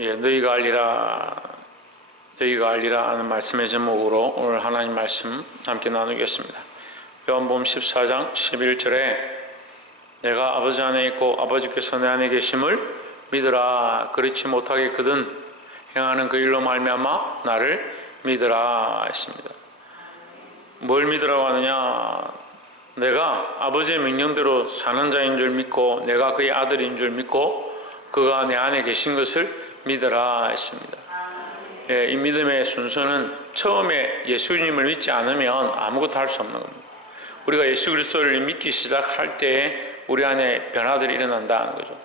너희가 알리라 하는 말씀의 제목으로 오늘 하나님 말씀 함께 나누겠습니다. 요한복음 14장 11절에 내가 아버지 안에 있고 아버지께서 내 안에 계심을 믿으라. 그렇지 못하겠거든 행하는 그 일로 말미암아 나를 믿으라 했습니다. 뭘 믿으라고 하느냐? 내가 아버지의 명령대로 사는 자인 줄 믿고 내가 그의 아들인 줄 믿고 그가 내 안에 계신 것을 믿으라 했습니다. 이 믿음의 순서는 처음에 예수님을 믿지 않으면 아무것도 할 수 없는 겁니다. 우리가 예수 그리스도를 믿기 시작할 때에 우리 안에 변화들이 일어난다는 거죠.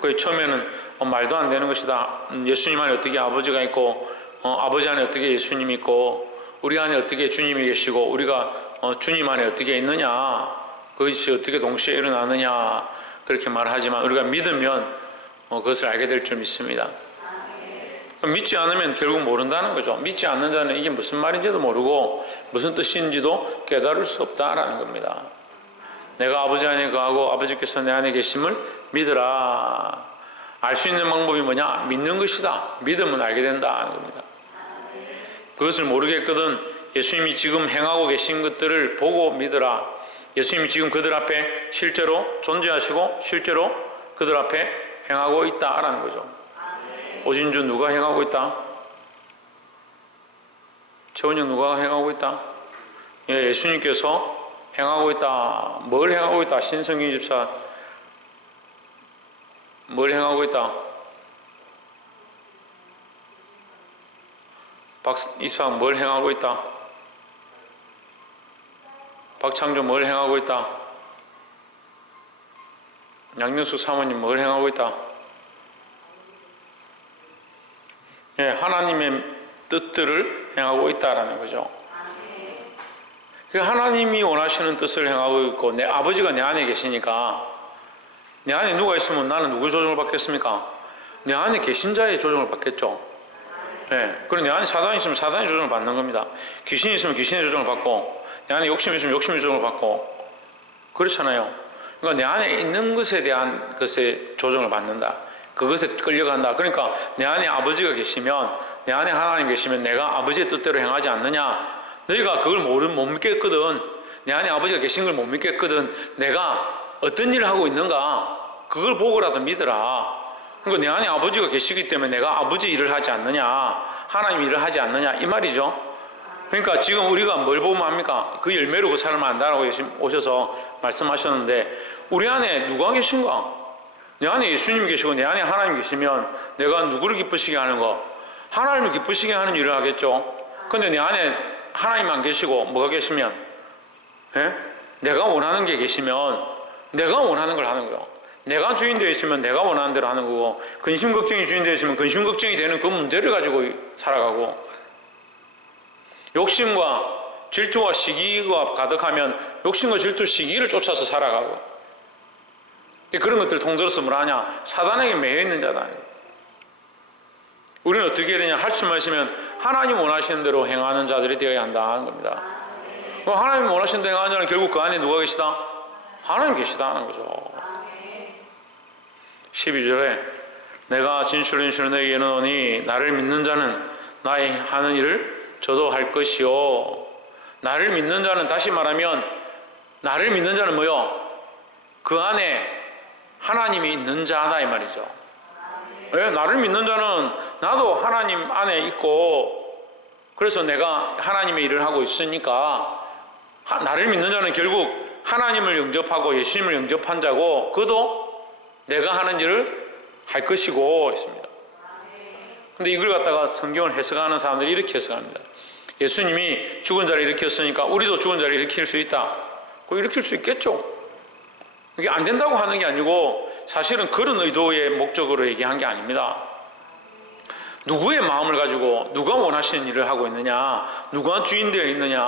그 처음에는 말도 안 되는 것이다. 예수님 안에 어떻게 아버지가 있고 아버지 안에 어떻게 예수님이 있고 우리 안에 어떻게 주님이 계시고 우리가 주님 안에 어떻게 있느냐, 그것이 어떻게 동시에 일어나느냐 그렇게 말하지만 우리가 믿으면 그것을 알게 될 줄 믿습니다. 믿지 않으면 결국 모른다는 거죠. 믿지 않는 자는 이게 무슨 말인지도 모르고 무슨 뜻인지도 깨달을 수 없다라는 겁니다. 내가 아버지 안에 거하고 아버지께서 내 안에 계심을 믿으라. 알 수 있는 방법이 뭐냐? 믿는 것이다. 믿으면 알게 된다는 겁니다. 그것을 모르겠거든 예수님이 지금 행하고 계신 것들을 보고 믿으라. 예수님이 지금 그들 앞에 실제로 존재하시고 실제로 그들 앞에 행하고 있다라는 거죠. 오진주 누가 행하고 있다? 최원영 누가 행하고 있다? 예수님께서 행하고 있다. 뭘 행하고 있다? 신성균 집사 뭘 행하고 있다? 박이수학 뭘 행하고 있다? 박창조 뭘 행하고 있다? 양명숙 사모님 뭘 행하고 있다? 하나님의 뜻들을 행하고 있다라는 거죠. 하나님이 원하시는 뜻을 행하고 있고 내 아버지가 내 안에 계시니까 내 안에 누가 있으면 나는 누구 조정을 받겠습니까? 내 안에 계신 자의 조정을 받겠죠. 그리고 내 안에 사단이 있으면 사단의 조정을 받는 겁니다. 귀신이 있으면 귀신의 조정을 받고 내 안에 욕심이 있으면 욕심의 조정을 받고 그렇잖아요. 그러니까 내 안에 있는 것에 대한 것의 조정을 받는다. 그것에 끌려간다. 그러니까 내 안에 아버지가 계시면 내 안에 하나님 계시면 내가 아버지의 뜻대로 행하지 않느냐. 너희가 그걸 못 믿겠거든. 내 안에 아버지가 계신 걸 못 믿겠거든. 내가 어떤 일을 하고 있는가 그걸 보고라도 믿으라. 그러니까 내 안에 아버지가 계시기 때문에 내가 아버지 일을 하지 않느냐, 하나님 일을 하지 않느냐 이 말이죠. 그러니까 지금 우리가 뭘 보면 합니까? 그 열매로 그 사람을 안다라고 오셔서 말씀하셨는데 우리 안에 누가 계신가? 내 안에 예수님 계시고 내 안에 하나님 계시면 내가 누구를 기쁘시게 하는 거? 하나님을 기쁘시게 하는 일을 하겠죠. 근데 내 안에 하나님 안 계시고 뭐가 계시면 내가 원하는 게 계시면 내가 원하는 걸 하는 거예요. 내가 주인 되어 있으면 내가 원하는 대로 하는 거고 근심 걱정이 주인 되어 있으면 근심 걱정이 되는 그 문제를 가지고 살아가고 욕심과 질투와 시기가 가득하면 욕심과 질투, 시기를 쫓아서 살아가고 그런 것들을 통틀어서 뭐라냐? 사단에게 매여있는 자다. 우리는 어떻게 해야 되냐? 할 수만 있으면 하나님 원하시는 대로 행하는 자들이 되어야 한다는 겁니다. 하나님 원하시는 대로 행하는 자는 결국 그 안에 누가 계시다? 하나님 계시다는 거죠. 12절에 내가 진실로 너희에게 이르노니 나를 믿는 자는 나의 하는 일을 저도 할 것이요. 나를 믿는 자는 다시 말하면 나를 믿는 자는 뭐요? 그 안에 하나님이 있는 자다 이 말이죠. 나를 믿는 자는 나도 하나님 안에 있고 그래서 내가 하나님의 일을 하고 있으니까 나를 믿는 자는 결국 하나님을 영접하고 예수님을 영접한 자고 그도 내가 하는 일을 할 것이고 있습니다. 근데 이걸 갖다가 성경을 해석하는 사람들이 이렇게 해석합니다. 예수님이 죽은 자를 일으켰으니까 우리도 죽은 자를 일으킬 수 있다. 일으킬 수 있겠죠. 이게 안 된다고 하는 게 아니고 사실은 그런 의도의 목적으로 얘기한 게 아닙니다. 누구의 마음을 가지고 누가 원하시는 일을 하고 있느냐, 누가 주인 되어 있느냐,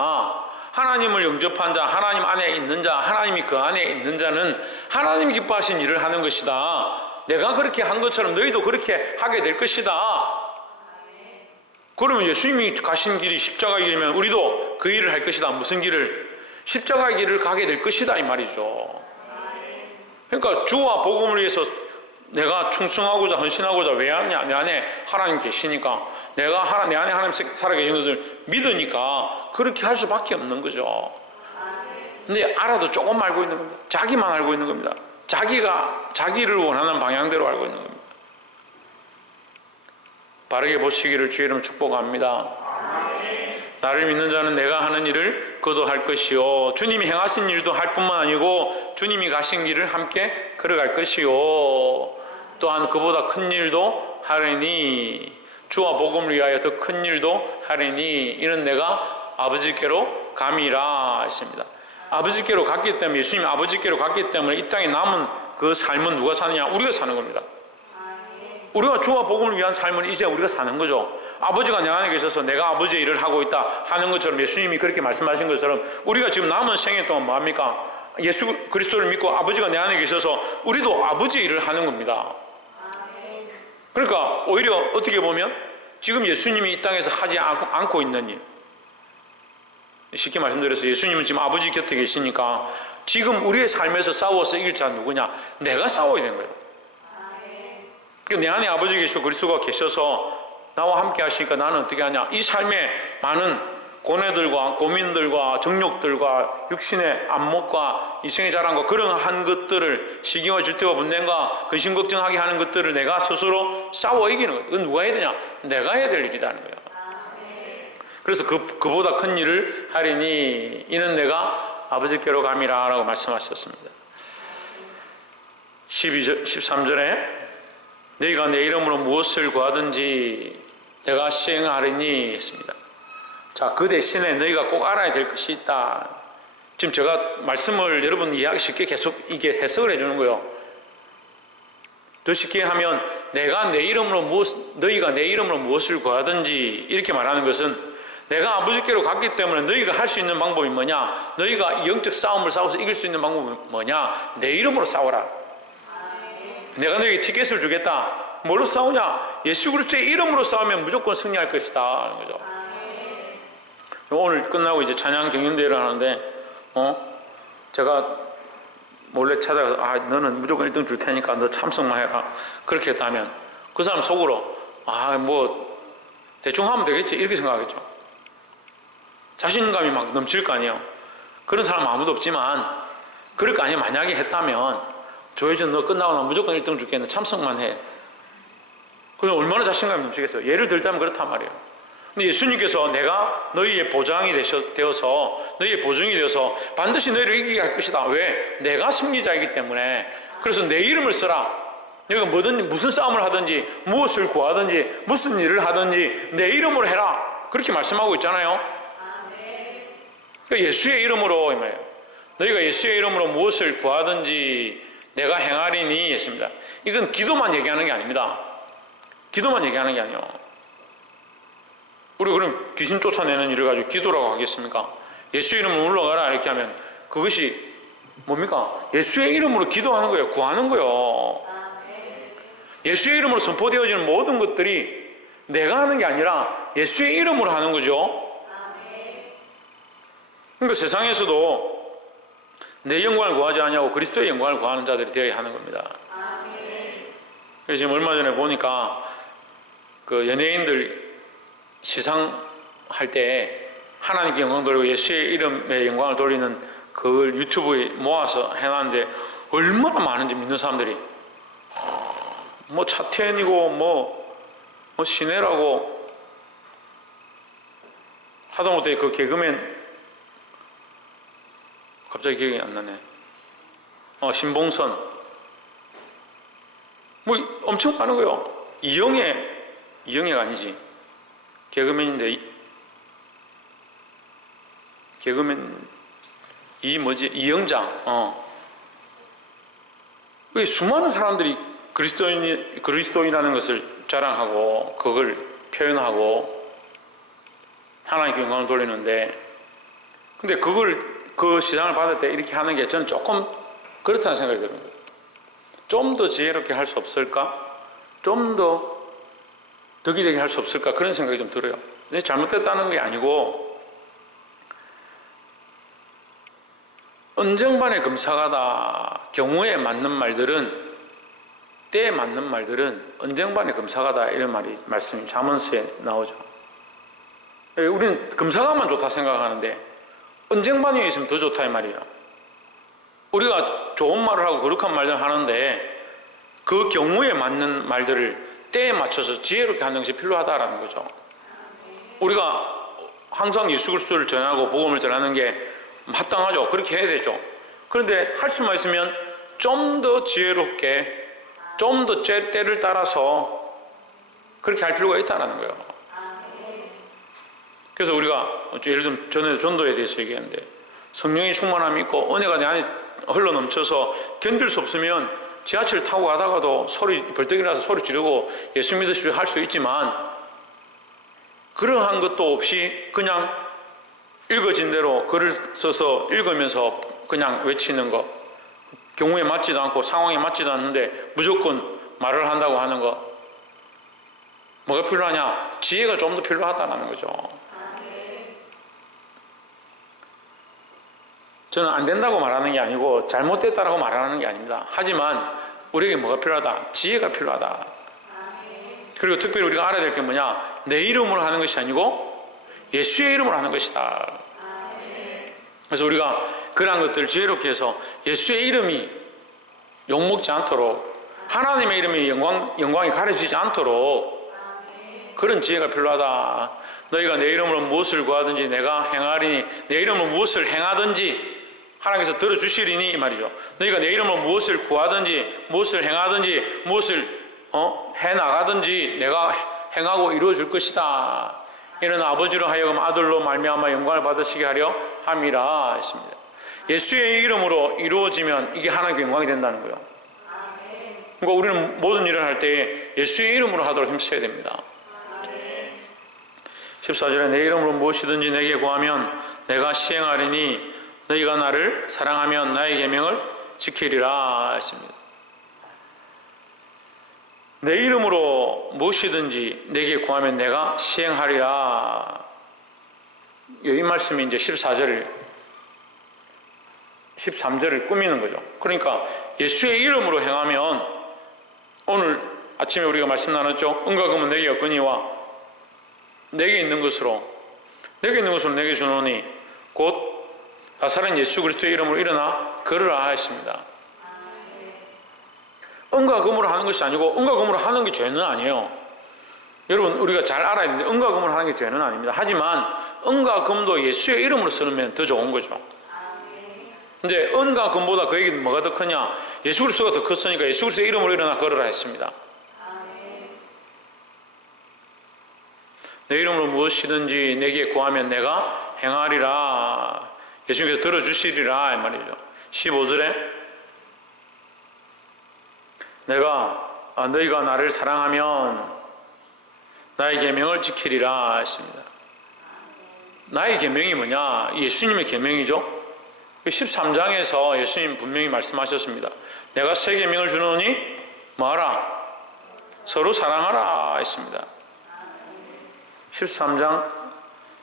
하나님을 영접한 자, 하나님 안에 있는 자, 하나님이 그 안에 있는 자는 하나님이 기뻐하신 일을 하는 것이다. 내가 그렇게 한 것처럼 너희도 그렇게 하게 될 것이다. 그러면 예수님이 가신 길이 십자가의 길이면 우리도 그 일을 할 것이다. 무슨 길을? 십자가의 길을 가게 될 것이다 이 말이죠. 그러니까 주와 복음을 위해서 내가 충성하고자 헌신하고자 왜 하냐? 내 안에 하나님 계시니까, 내가 내 안에 하나님 살아계신 것을 믿으니까 그렇게 할 수밖에 없는 거죠. 근데 알아도 조금 알고 있는 겁니다. 자기만 알고 있는 겁니다. 자기를 원하는 방향대로 알고 있는 겁니다. 바르게 보시기를 주의 이름으로 축복합니다. 나를 믿는 자는 내가 하는 일을 그도 할 것이요, 주님이 행하신 일도 할 뿐만 아니고 주님이 가신 길을 함께 걸어갈 것이요, 또한 그보다 큰 일도 하리니, 주와 복음을 위하여 더 큰 일도 하리니, 이는 내가 아버지께로 감이라 했습니다. 아버지께로 갔기 때문에, 예수님이 아버지께로 갔기 때문에 이 땅에 남은 그 삶은 누가 사느냐? 우리가 사는 겁니다. 우리가 주와 복음을 위한 삶은 이제 우리가 사는 거죠. 아버지가 내 안에 계셔서 내가 아버지의 일을 하고 있다 하는 것처럼, 예수님이 그렇게 말씀하신 것처럼 우리가 지금 남은 생애 동안 뭐합니까? 예수 그리스도를 믿고 아버지가 내 안에 계셔서 우리도 아버지의 일을 하는 겁니다. 그러니까 오히려 어떻게 보면 지금 예수님이 이 땅에서 하지 않고 있는 일, 쉽게 말씀드려서 예수님은 지금 아버지 곁에 계시니까 지금 우리의 삶에서 싸워서 이길 자는 누구냐? 내가 싸워야 되는 거예요. 내 안에 아버지 계시고 그리스도가 계셔서 나와 함께 하시니까 나는 어떻게 하냐? 이 삶에 많은 고뇌들과 고민들과 정욕들과 육신의 안목과 이성의 자랑과 그런 한 것들을, 시기와 질투와 분냄과 근심 걱정하게 하는 것들을 내가 스스로 싸워 이기는 거예요. 그건 누가 해야 되냐? 내가 해야 될 일이라는 거예요. 그래서 그보다 큰 일을 하리니, 이는 내가 아버지께로 감이라 라고 말씀하셨습니다. 13절에 너희가 내 이름으로 무엇을 구하든지 내가 시행하리니 했습니다. 자, 그 대신에 너희가 꼭 알아야 될 것이 있다. 지금 제가 말씀을 여러분 이해하기 쉽게 계속 이게 해석을 해주는 거예요. 더 쉽게 하면 너희가 내 이름으로 무엇을 구하든지 이렇게 말하는 것은, 내가 아버지께로 갔기 때문에 너희가 할 수 있는 방법이 뭐냐? 너희가 영적 싸움을 싸워서 이길 수 있는 방법이 뭐냐? 내 이름으로 싸워라. 내가 너에게 티켓을 주겠다. 뭘로 싸우냐? 예수 그리스도의 이름으로 싸우면 무조건 승리할 것이다 하는 거죠. 오늘 끝나고 이제 찬양 경연대회를 하는데 제가 몰래 찾아가서 너는 무조건 1등 줄 테니까 너 참석만 해라, 그렇게 했다면 그 사람 속으로 뭐 대충 하면 되겠지 이렇게 생각하겠죠. 자신감이 막 넘칠 거 아니에요. 그런 사람은 아무도 없지만 그럴 거 아니에요. 만약에 했다면 조혜준 너 끝나고 나면 무조건 1등 줄게, 너 참석만 해. 그래서 얼마나 자신감이 넘치겠어요. 예를 들자면 그렇단 말이에요. 근데 예수님께서 내가 너희의 보장이 되어서 너희의 보증이 되어서 반드시 너희를 이기게 할 것이다. 왜? 내가 승리자이기 때문에. 그래서 내 이름을 써라. 너희가 뭐든지 무슨 싸움을 하든지 무엇을 구하든지 무슨 일을 하든지 내 이름으로 해라. 그렇게 말씀하고 있잖아요. 그러니까 예수의 이름으로, 너희가 예수의 이름으로 무엇을 구하든지 내가 행하리니 했습니다. 이건 기도만 얘기하는 게 아닙니다. 기도만 얘기하는 게 아니에요. 우리 그럼 귀신 쫓아내는 일을 가지고 기도라고 하겠습니까? 예수 이름으로 올라가라 이렇게 하면 그것이 뭡니까? 예수의 이름으로 기도하는 거예요. 구하는 거예요. 예수의 이름으로 선포되어지는 모든 것들이 내가 하는 게 아니라 예수의 이름으로 하는 거죠. 그러니까 세상에서도 내 영광을 구하지 않냐고 그리스도의 영광을 구하는 자들이 되어야 하는 겁니다. 그래서 지금 얼마 전에 보니까 그 연예인들 시상할 때 하나님께 영광 돌리고 예수의 이름에 영광을 돌리는 그걸 유튜브에 모아서 해놨는데 얼마나 많은지 믿는 사람들이 뭐 차태현이고 뭐 신혜라고 하다못해 그 개그맨 갑자기 기억이 안 나네. 신봉선 뭐 엄청 많은 거예요. 이영애가 아니지. 개그맨인데 개그맨 이영장. 왜 수많은 사람들이 그리스도인이라는 것을 자랑하고 그걸 표현하고 하나님께 영광을 돌리는데, 근데 그 시상을 받을 때 이렇게 하는 게 저는 조금 그렇다는 생각이 들어요. 좀 더 지혜롭게 할 수 없을까? 좀 더 덕이되게 할 수 없을까? 그런 생각이 좀 들어요. 근데 잘못됐다는 게 아니고 언쟁반의 금사가다 경우에 맞는 말들은 때에 맞는 말들은 언쟁반의 금사가다, 이런 말씀이 잠언서에 나오죠. 우리는 금사가만 좋다 생각하는데 언쟁반이 있으면 더 좋다 이 말이에요. 우리가 좋은 말을 하고 거룩한 말을 하는데 그 경우에 맞는 말들을 때에 맞춰서 지혜롭게 하는 것이 필요하다라는 거죠. 우리가 항상 예수 그리스도를 전하고 복음을 전하는 게 마땅하죠. 그렇게 해야 되죠. 그런데 할 수만 있으면 좀 더 지혜롭게, 좀 더 때를 따라서 그렇게 할 필요가 있다는 거예요. 그래서 우리가 예를 들면 전에 전도에 대해서 얘기했는데 성령의 충만함이 있고 은혜가 내 안에 흘러 넘쳐서 견딜 수 없으면 지하철 타고 가다가도 벌떡이라서 소리 지르고 예수 믿으시오 할 수 있지만, 그러한 것도 없이 그냥 읽어진 대로 글을 써서 읽으면서 그냥 외치는 것, 경우에 맞지도 않고 상황에 맞지도 않는데 무조건 말을 한다고 하는 것, 뭐가 필요하냐? 지혜가 좀 더 필요하다는 거죠. 저는 안 된다고 말하는 게 아니고 잘못됐다라고 말하는 게 아닙니다. 하지만 우리에게 뭐가 필요하다? 지혜가 필요하다. 그리고 특별히 우리가 알아야 될 게 뭐냐? 내 이름으로 하는 것이 아니고 예수의 이름으로 하는 것이다. 그래서 우리가 그러한 것들을 지혜롭게 해서 예수의 이름이 욕먹지 않도록, 하나님의 이름이 영광이 가려지지 않도록 그런 지혜가 필요하다. 너희가 내 이름으로 무엇을 구하든지 내가 행하리니, 내 이름으로 무엇을 행하든지 하나님께서 들어주시리니 이 말이죠. 너희가 내 이름으로 무엇을 구하든지 무엇을 행하든지 무엇을 해나가든지 내가 행하고 이루어줄 것이다. 이는 아버지로 하여금 아들로 말미암아 영광을 받으시게 하려 함이라 했습니다. 예수의 이름으로 이루어지면 이게 하나님께 영광이 된다는 거예요. 그러니까 우리는 모든 일을 할 때 예수의 이름으로 하도록 힘써야 됩니다. 14절에 내 이름으로 무엇이든지 내게 구하면 내가 시행하리니 너희가 나를 사랑하면 나의 계명을 지키리라 했습니다. 내 이름으로 무엇이든지 내게 구하면 내가 시행하리라. 이 말씀이 이제 13절을 꾸미는 거죠. 그러니까 예수의 이름으로 행하면, 오늘 아침에 우리가 말씀 나눴죠. 은과 금은 내게 없거니와 내게 있는 것으로 내게 주노니 곧 나사렛 예수 그리스도의 이름으로 일어나 걸으라 했습니다. 은과 금으로 하는 것이 아니고, 은과 금으로 하는 게 죄는 아니에요. 여러분, 우리가 잘 알아야 되는데 은과 금으로 하는 게 죄는 아닙니다. 하지만 은과 금도 예수의 이름으로 쓰면 더 좋은 거죠. 근데 은과 금보다 그에게 뭐가 더 크냐? 예수 그리스도가 더 컸으니까 예수 그리스도의 이름으로 일어나 걸으라 했습니다. 내 이름으로 무엇이든지 내게 구하면 내가 행하리라. 예수님께서 들어주시리라 이 말이죠. 15절에 너희가 나를 사랑하면 나의 계명을 지키리라 했습니다. 나의 계명이 뭐냐? 예수님의 계명이죠. 13장에서 예수님 분명히 말씀하셨습니다. 내가 새 계명을 주노니 뭐하라? 서로 사랑하라 했습니다. 13장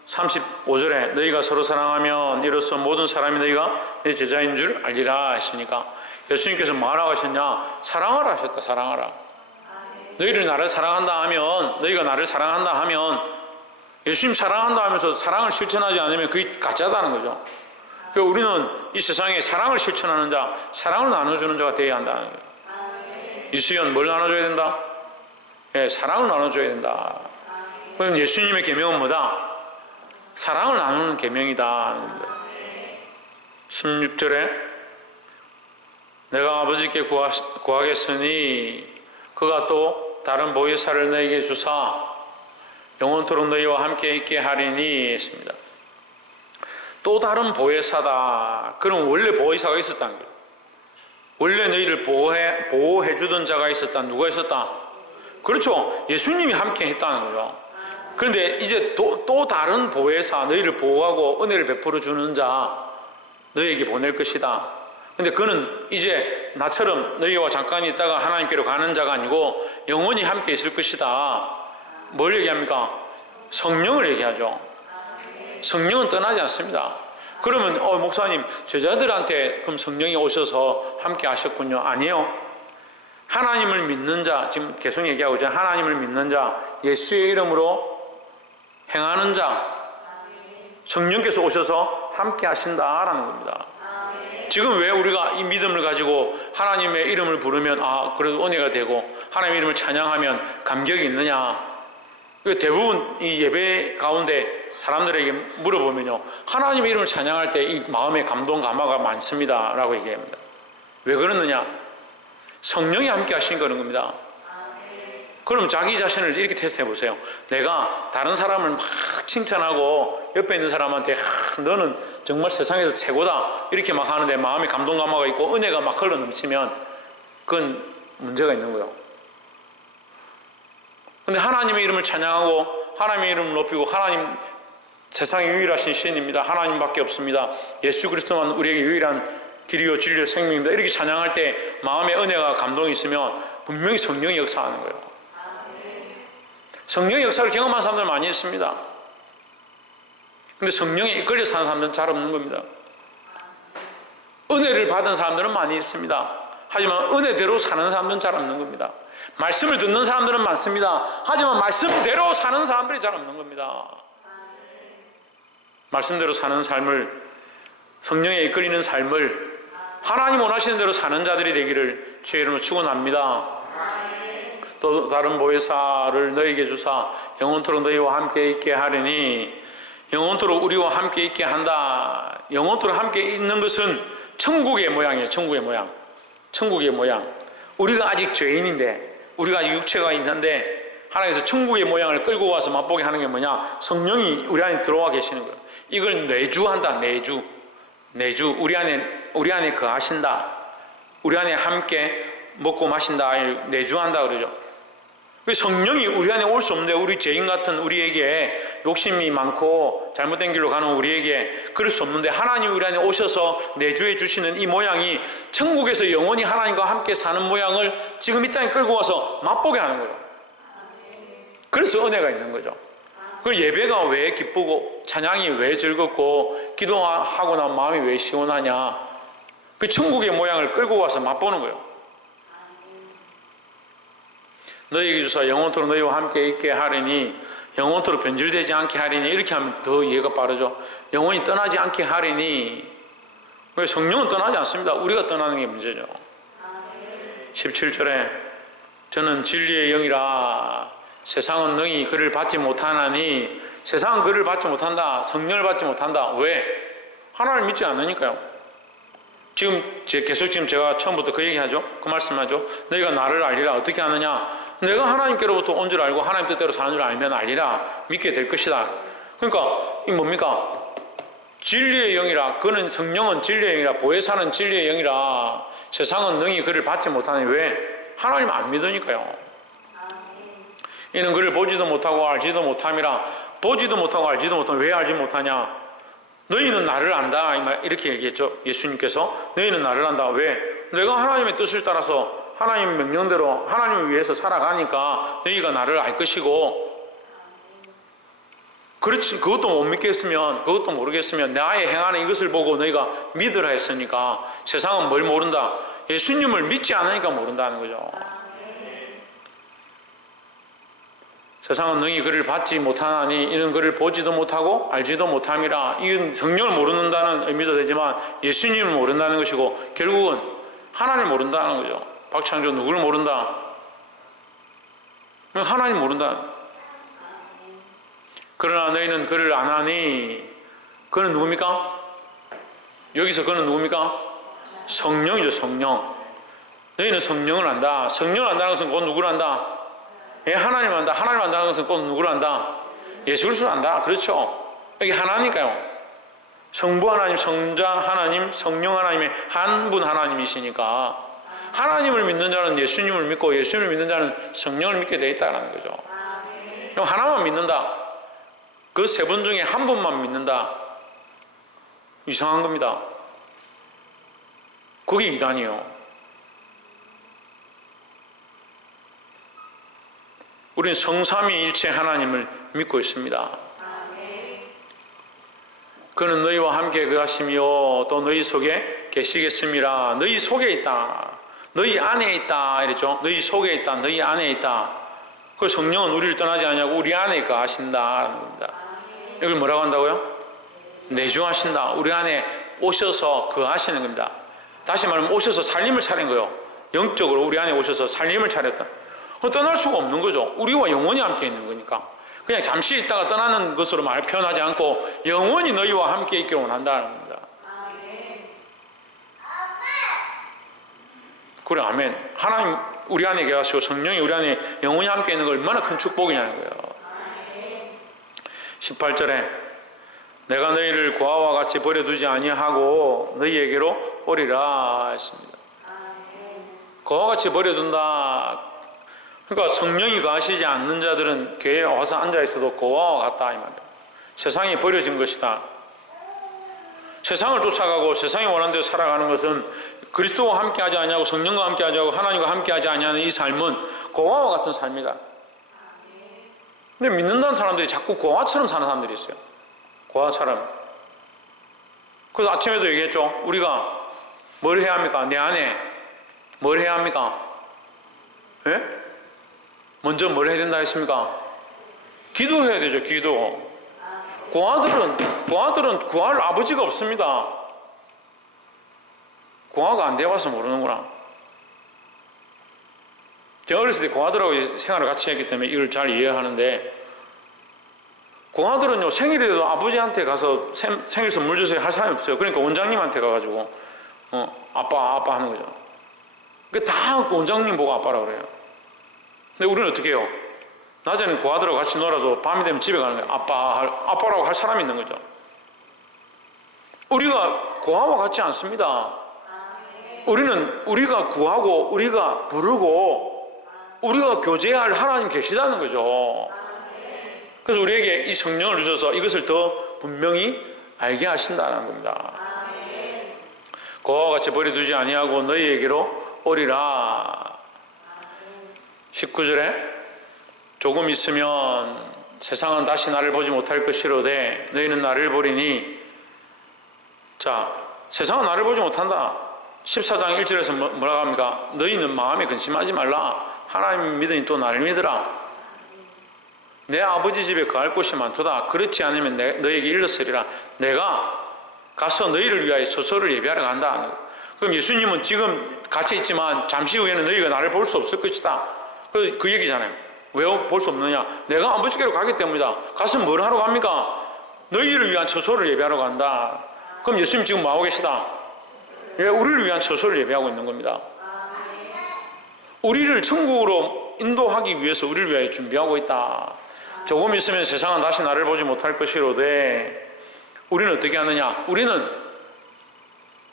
35절에 너희가 서로 사랑하면 이로써 모든 사람이 너희가 내 제자인 줄 알리라 하시니까 예수님께서 뭐하라고 하셨냐? 사랑하라 하셨다. 사랑하라. 너희를 나를 사랑한다 하면, 너희가 나를 사랑한다 하면, 예수님 사랑한다 하면서 사랑을 실천하지 않으면 그게 가짜다는 거죠. 그러니까 우리는 이 세상에 사랑을 실천하는 자, 사랑을 나눠주는 자가 되어야 한다는 거예요. 이수연 뭘 나눠줘야 된다? 사랑을 나눠줘야 된다. 그럼 예수님의 계명은 뭐다? 사랑을 나누는 계명이다. 16절에 내가 아버지께 구하겠으니 그가 또 다른 보혜사를 너에게 주사 영원토록 너희와 함께 있게 하리니 했습니다. 또 다른 보혜사다. 그럼 원래 보혜사가 있었다는 거예요. 원래 너희를 보호해 주던 자가 있었다. 누가 있었다? 그렇죠. 예수님이 함께 했다는 거죠. 그런데 이제 또 다른 보혜사, 너희를 보호하고 은혜를 베풀어 주는 자 너희에게 보낼 것이다. 근데 그는 이제 나처럼 너희와 잠깐 있다가 하나님께로 가는 자가 아니고 영원히 함께 있을 것이다. 뭘 얘기합니까? 성령을 얘기하죠. 성령은 떠나지 않습니다. 그러면 목사님 제자들한테 그럼 성령이 오셔서 함께 하셨군요. 아니에요. 하나님을 믿는 자, 지금 계속 얘기하고 있잖아요. 하나님을 믿는 자, 예수의 이름으로 행하는 자, 성령께서 오셔서 함께 하신다라는 겁니다. 지금 왜 우리가 이 믿음을 가지고 하나님의 이름을 부르면 그래도 은혜가 되고 하나님의 이름을 찬양하면 감격이 있느냐? 대부분 이 예배 가운데 사람들에게 물어보면요, 하나님의 이름을 찬양할 때 이 마음의 감동 감화가 많습니다 라고 얘기합니다. 왜 그러느냐? 성령이 함께 하신 거는 겁니다. 그럼 자기 자신을 이렇게 테스트해 보세요. 내가 다른 사람을 막 칭찬하고 옆에 있는 사람한테 너는 정말 세상에서 최고다 이렇게 막 하는데 마음에 감동 감화가 있고 은혜가 막 흘러 넘치면 그건 문제가 있는 거예요. 근데 하나님의 이름을 찬양하고 하나님의 이름을 높이고 하나님 세상에 유일하신 신입니다. 하나님밖에 없습니다. 예수 그리스도만 우리에게 유일한 길이요 진리요 생명입니다. 이렇게 찬양할 때 마음에 은혜가 감동이 있으면 분명히 성령이 역사하는 거예요. 성령의 역사를 경험한 사람들 많이 있습니다. 근데 성령에 이끌려 사는 사람들은 잘 없는 겁니다. 은혜를 받은 사람들은 많이 있습니다. 하지만 은혜대로 사는 사람들은 잘 없는 겁니다. 말씀을 듣는 사람들은 많습니다. 하지만 말씀대로 사는 사람들이 잘 없는 겁니다. 말씀대로 사는 삶을, 성령에 이끌리는 삶을 하나님 원하시는 대로 사는 자들이 되기를 주의 이름으로 축원합니다. 또 다른 보혜사를 너희에게 주사 영원토록 너희와 함께 있게 하리니, 영원토록 우리와 함께 있게 한다. 영원토록 함께 있는 것은 천국의 모양이에요. 천국의 모양. 천국의 모양. 우리가 아직 죄인인데, 우리가 아직 육체가 있는데 하나님께서 천국의 모양을 끌고 와서 맛보게 하는 게 뭐냐? 성령이 우리 안에 들어와 계시는 거예요. 이걸 내주한다. 내주. 우리 안에 거하신다. 우리 안에 함께 먹고 마신다. 내주한다 그러죠. 성령이 우리 안에 올 수 없는데, 우리 죄인 같은 우리에게, 욕심이 많고 잘못된 길로 가는 우리에게 그럴 수 없는데 하나님이 우리 안에 오셔서 내주해 주시는 이 모양이 천국에서 영원히 하나님과 함께 사는 모양을 지금 이 땅에 끌고 와서 맛보게 하는 거예요. 그래서 은혜가 있는 거죠. 그 예배가 왜 기쁘고 찬양이 왜 즐겁고 기도하고 나면 마음이 왜 시원하냐? 그 천국의 모양을 끌고 와서 맛보는 거예요. 너희에게 주사 영원토록 너희와 함께 있게 하리니, 영원토록 변질되지 않게 하리니, 이렇게 하면 더 이해가 빠르죠. 영원히 떠나지 않게 하리니. 성령은 떠나지 않습니다. 우리가 떠나는 게 문제죠. 17절에 저는 진리의 영이라 세상은 능히 그를 받지 못하나니, 세상은 그를 받지 못한다. 성령을 받지 못한다. 왜? 하나님을 믿지 않으니까요. 계속 제가 처음부터 그 얘기하죠. 그 말씀하죠. 너희가 나를 알리라. 어떻게 아느냐? 내가 하나님께로부터 온 줄 알고 하나님 뜻대로 사는 줄 알면 알리라. 믿게 될 것이다. 그러니까 이 뭡니까? 진리의 영이라. 그는 성령은 진리의 영이라. 보혜사는 진리의 영이라. 세상은 능히 그를 받지 못하니. 왜? 하나님 안 믿으니까요. 이는 그를 보지도 못하고 알지도 못함이라. 보지도 못하고 알지도 못하면 왜 알지 못하냐? 너희는 나를 안다. 이렇게 얘기했죠. 예수님께서. 너희는 나를 안다. 왜? 내가 하나님의 뜻을 따라서 하나님 명령대로 하나님을 위해서 살아가니까 너희가 나를 알 것이고, 그렇지, 그것도 못 믿겠으면, 그것도 모르겠으면 나의 행하는 이것을 보고 너희가 믿으라 했으니까 세상은 뭘 모른다? 예수님을 믿지 않으니까 모른다는 거죠. 세상은 능히 그를 받지 못하나니 이는 그를 보지도 못하고 알지도 못함이라. 이건 성령을 모른다는 의미도 되지만 예수님을 모른다는 것이고, 결국은 하나님을 모른다는 거죠. 박창조 누구를 모른다? 하나님 모른다. 그러나 너희는 그를 안 하니. 그는 누굽니까? 여기서 그는 누굽니까? 성령이죠. 성령. 너희는 성령을 안다. 성령을 안다는 것은 곧 누구를 안다? 예, 하나님을 안다. 하나님을 안다는 것은 곧 누구를 안다? 예수 그리스도를 안다. 그렇죠. 이게 하나니까요. 성부 하나님, 성자 하나님, 성령 하나님의 한 분 하나님이시니까 하나님을 믿는 자는 예수님을 믿고 예수님을 믿는 자는 성령을 믿게 되어 있다는 거죠. 그럼 하나만 믿는다. 그 세 분 중에 한 분만 믿는다. 이상한 겁니다. 그게 이단이에요. 우리는 성삼위일체 하나님을 믿고 있습니다. 그는 너희와 함께 거하시며 또 너희 속에 계시겠습니다. 너희 속에 있다. 너희 안에 있다 이랬죠. 너희 속에 있다, 너희 안에 있다. 그 성령은 우리를 떠나지 않냐고 우리 안에 거하신다라는 겁니다. 이걸 뭐라고 한다고요? 내주하신다. 우리 안에 오셔서 거하시는 겁니다. 다시 말하면 오셔서 살림을 차린 거예요. 영적으로 우리 안에 오셔서 살림을 차렸다. 떠날 수가 없는 거죠. 우리와 영원히 함께 있는 거니까. 그냥 잠시 있다가 떠나는 것으로 말 표현하지 않고 영원히 너희와 함께 있기를 원한다는 겁니다. 그래, 아멘. 하나님 우리 안에 계시고 성령이 우리 안에 영원히 함께 있는 거 얼마나 큰 축복이냐는 거예요. 18절에 내가 너희를 고아와 같이 버려두지 아니하고 너희에게로 오리라 했습니다. 고아와 같이 버려둔다. 그러니까 성령이 거하시지 않는 자들은 교회에 와서 앉아있어도 고아와 같다 이 말이에요. 세상이 버려진 것이다. 세상을 쫓아가고 세상이 원하는 대로 살아가는 것은 그리스도와 함께 하지 아니하고 성령과 함께 하지 않고 하나님과 함께 하지 아니하는 이 삶은 고아와 같은 삶이다. 근데 믿는다는 사람들이 자꾸 고아처럼 사는 사람들이 있어요. 고아처럼. 그래서 아침에도 얘기했죠. 우리가 뭘 해야 합니까? 내 안에 뭘 해야 합니까? 예? 먼저 뭘 해야 된다 했습니까? 기도해야 되죠. 기도. 고아들은 구할 아버지가 없습니다. 고아가 안 되어봐서 모르는구나. 제가 어렸을 때 고아들하고 생활을 같이 했기 때문에 이걸 잘 이해하는데, 고아들은요 생일에도 아버지한테 가서 생일 선물 주세요 할 사람이 없어요. 그러니까 원장님한테 가가지고 아빠 하는 거죠. 그러니까 다 원장님 보고 아빠라 그래요. 근데 우리는 어떻게 해요? 낮에는 고아들하고 같이 놀아도 밤이 되면 집에 가는 거예요. 아빠라고 할 사람이 있는 거죠. 우리가 고아와 같지 않습니다. 우리는 우리가 구하고 우리가 부르고 우리가 교제할 하나님 계시다는 거죠. 그래서 우리에게 이 성령을 주셔서 이것을 더 분명히 알게 하신다는 겁니다. 고아와 같이 버려두지 아니하고 너희에게로 오리라. 19절에 조금 있으면 세상은 다시 나를 보지 못할 것이로되 너희는 나를 보리니. 자, 세상은 나를 보지 못한다. 14장 1절에서 뭐라고 합니까? 너희는 마음에 근심하지 말라. 하나님 믿으니 또 나를 믿으라. 내 아버지 집에 거할 곳이 많도다. 그렇지 않으면 너에게 일렀으리라. 내가 가서 너희를 위하여 처소를 예비하러 간다. 그럼 예수님은 지금 같이 있지만 잠시 후에는 너희가 나를 볼 수 없을 것이다. 그 얘기잖아요. 왜 볼 수 없느냐? 내가 아버지께로 가기 때문이다. 가서 뭘 하러 갑니까? 너희를 위한 처소를 예비하러 간다. 그럼 예수님 지금 뭐 하고 계시다? 예, 우리를 위한 처소를 예비하고 있는 겁니다. 우리를 천국으로 인도하기 위해서 우리를 위하여 준비하고 있다. 조금 있으면 세상은 다시 나를 보지 못할 것이로되 우리는 어떻게 하느냐? 우리는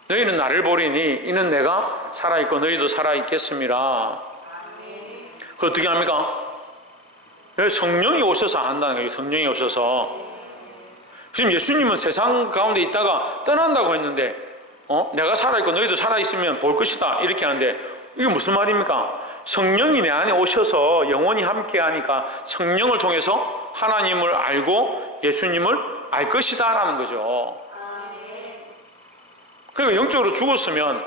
너희는 나를 보리니 이는 내가 살아있고 너희도 살아있겠습니다. 그걸 어떻게 합니까? 성령이 오셔서 한다는 거예요. 성령이 오셔서. 지금 예수님은 세상 가운데 있다가 떠난다고 했는데 내가 살아있고 너희도 살아있으면 볼 것이다 이렇게 하는데 이게 무슨 말입니까? 성령이 내 안에 오셔서 영원히 함께 하니까 성령을 통해서 하나님을 알고 예수님을 알 것이다 라는 거죠. 그리고 영적으로 죽었으면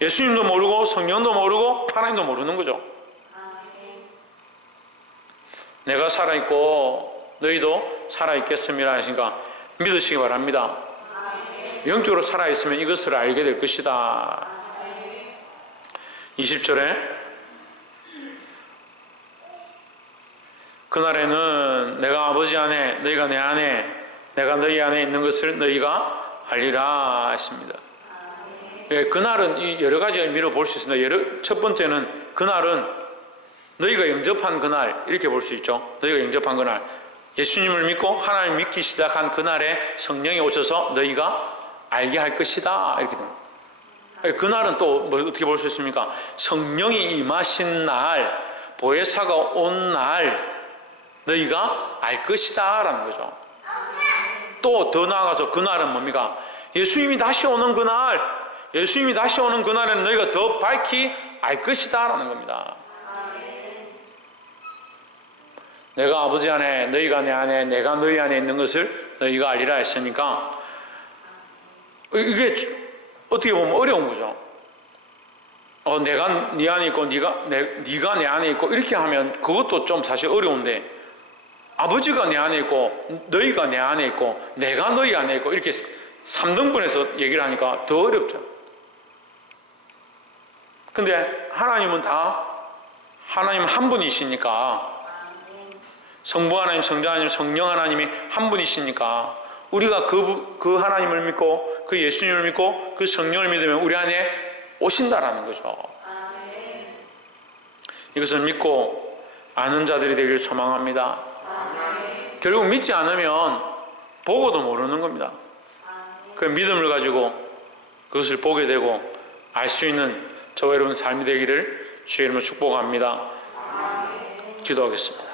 예수님도 모르고 성령도 모르고 하나님도 모르는 거죠. 내가 살아있고 너희도 살아있겠습니다 하시니까 믿으시기 바랍니다. 영적으로 살아있으면 이것을 알게 될 것이다. 20절에 그날에는 내가 아버지 안에 너희가 내 안에 내가 너희 안에 있는 것을 너희가 알리라 했습니다. 그날은 여러 가지 의미로 볼 수 있습니다. 첫 번째는 그날은 너희가 영접한 그날 이렇게 볼 수 있죠. 너희가 영접한 그날, 예수님을 믿고 하나님을 믿기 시작한 그날에 성령이 오셔서 너희가 알게 할 것이다 이렇게 됩니다. 그날은 또 어떻게 볼 수 있습니까? 성령이 임하신 날, 보혜사가 온 날 너희가 알 것이다 라는 거죠. 또 더 나아가서 그날은 뭡니까? 예수님이 다시 오는 그날, 예수님이 다시 오는 그날에는 너희가 더 밝히 알 것이다 라는 겁니다. 내가 아버지 안에 너희가 내 안에 내가 너희 안에 있는 것을 너희가 알리라 했으니까 이게 어떻게 보면 어려운 거죠. 내가 네 안에 있고 네가 내 안에 있고 이렇게 하면 그것도 좀 사실 어려운데, 아버지가 내 안에 있고 너희가 내 안에 있고 내가 너희 안에 있고 이렇게 3등분해서 얘기를 하니까 더 어렵죠. 근데 하나님은 하나님 한 분이시니까, 성부 하나님, 성자 하나님, 성령 하나님이 한 분이시니까 우리가 그 하나님을 믿고 그 예수님을 믿고 그 성령을 믿으면 우리 안에 오신다라는 거죠. 이것을 믿고 아는 자들이 되기를 소망합니다. 결국 믿지 않으면 보고도 모르는 겁니다. 그 믿음을 가지고 그것을 보게 되고 알 수 있는 저와 여러분 삶이 되기를 주의 이름으로 축복합니다. 기도하겠습니다.